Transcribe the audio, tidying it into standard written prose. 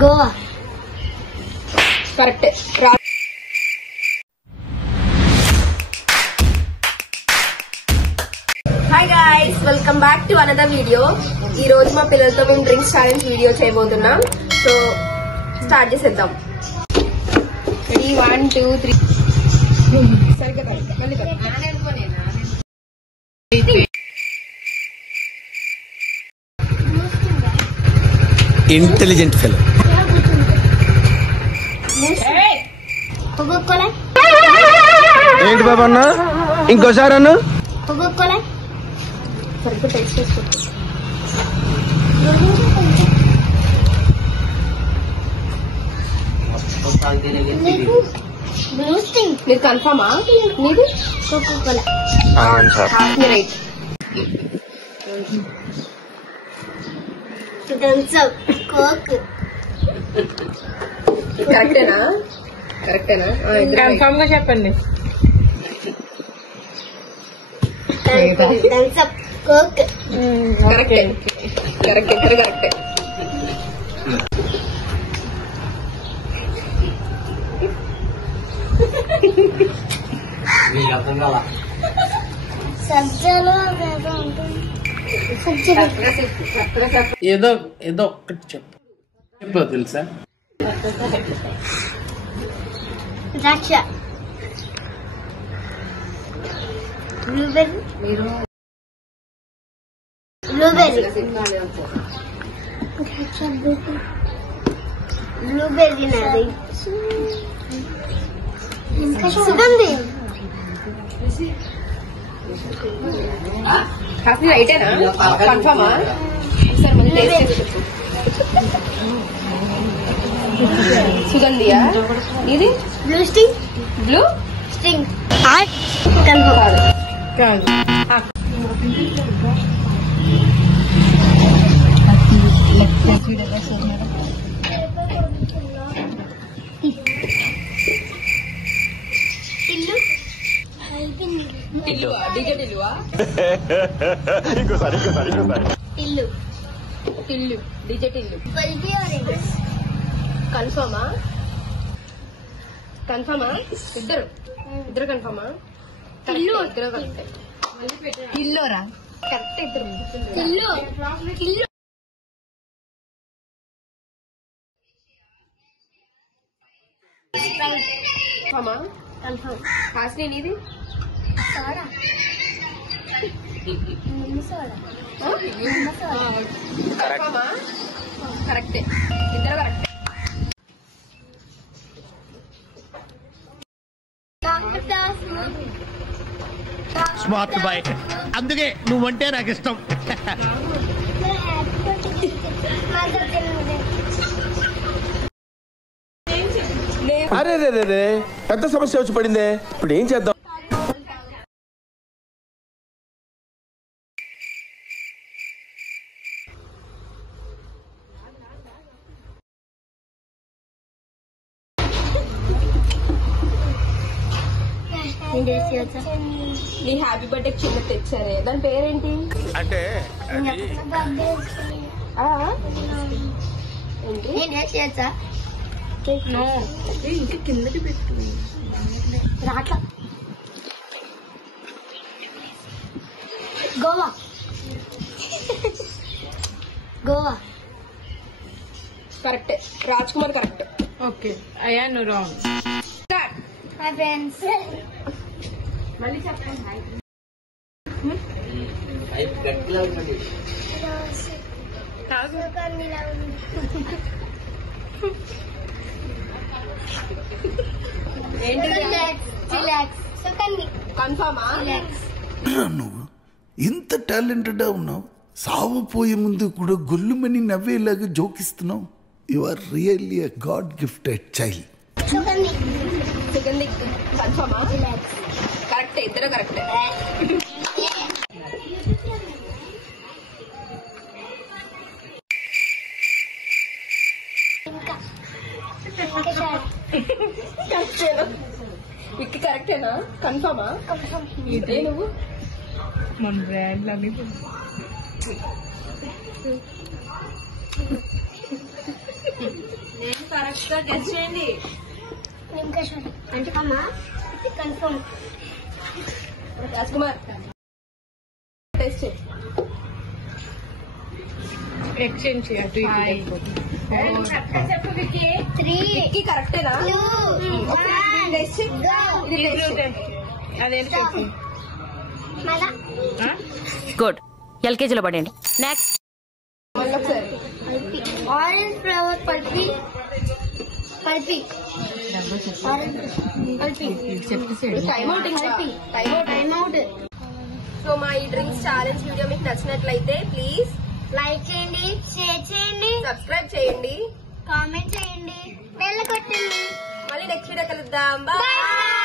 Goa correct. Hi guys, welcome back to another video. ఈ రోజు మా పిల్లలతో మేము డ్రింక్స్ ఛాలెంజ్ వీడియో చేయబోతున్నాం. సో స్టార్ట్ చేసేద్దాం. రెడీ 1 2 3. సరిగ్గా మళ్ళీ ఇంటెలిజెంట్ ఫెలో. ఏంటి బాబా అన్న, ఇంకోసారి అన్న. సరిగ్గా టేస్ట్ చేసుకుంటాం. మీరు కన్ఫర్మా? నీది రైట్. కరెక్టేనా? కరెక్టేనా? కన్ఫర్మ్ గా చెప్పండి. కరెక్టే కరెక్ట్, ఇద్దరు కరెక్టే. ఏదో ఏదో ఒక్కటి చెప్పు తెలుసా? ద్రాక్ష, బ్లూబెర్రీ, బ్లూబెర్రీ నాది. సుగంధి. కాస్త రైటేనా? కన్ఫర్మా? ఒకసారి మళ్ళీ టేస్ట్ చేసుకో. సుగంధియా? ఇది బ్లూ స్టింగ్. బ్లూ స్టింగ్ కాదు. కాదు. టిల్లువా? డీజే టిల్లువా? ఇల్లు. టిల్లు, డీజే టిల్లు. కన్ఫర్మా? కన్ఫర్మా? ఇద్దరు కన్ఫర్మా? ఇద్దరు కరెక్ట్. ఇల్లోరా? కరెక్ట్, ఇద్దరు. ఇల్లు. ఇల్లు. కన్ఫర్మా? కన్ఫర్మ్. హాస్ని నీది? సోడా. నిమ్మ సోడా. కన్ఫర్మా? కరెక్టే, ఇద్దరు కరెక్టే. స్మార్ట్ బాయ్, అందుకే నువ్వంటే నాకు ఇష్టం. అరే రే రే రే, పెద్ద సమస్య వచ్చి పడిందే. ఇప్పుడు ఏం చేద్దాం? నీ హ్యాపీ బర్త్డే చిన్న తెచ్చారే, దాని పేరేంటి? అంటే ఇంకా కిందకి పెట్టు. రాట్లా. Goa. Goa correct. Raj Kumar correct. Okay. అయ్యా నువ్వు రాంగ్. Hi friends. మళ్ళీ చెప్పండి. కన్ఫర్మా? నువ్వు ఇంత టాలెంటెడ్ ఉన్నావు, సావపోయే ముందు కూడా గొల్లుమని నవ్వేలాగా జోకిస్తున్నావు. You are really a god gifted child. కన్ఫర్మా? కరెక్ట్, ఇద్దరు కరెక్ట్. విక్కీ కరెక్టేనా? కన్ఫర్మా? ఇదే నువ్వు మన బ్రాండ్ నేను కరెక్ట్ గా గెస్ చేయండి. అంటే అమ్మా కన్ఫర్మ్. రాజ్ కుమార్ టెస్ట్ చేయి. ఎక్స్చేంజ్ అటు చెప్పు విక్కీ. 3 విక్కీ కరెక్టేనా? 2 టెస్ట్ చెయ్. ఇది టెస్ట్ చెయ్. అదేంటి మళ్ళా గుడ్. ఎల్కేజీలో పడండి. నెక్స్ట్ మళ్ళీ ఒకసారి. Orange flavour pulpy pulpy pulpy time out ఇంకా. Time out. సో మా ఈ డ్రింక్స్ ఛాలెంజ్ వీడియో మీకు నచ్చినట్లయితే ప్లీజ్ లైక్ చేయండి, షేర్ చేయండి, సబ్స్క్రైబ్ చేయండి, కామెంట్ చేయండి, బెల్ కొట్టండి. మళ్ళీ నెక్స్ట్ వీడియో కలుద్దాం. బాయ్. Bye.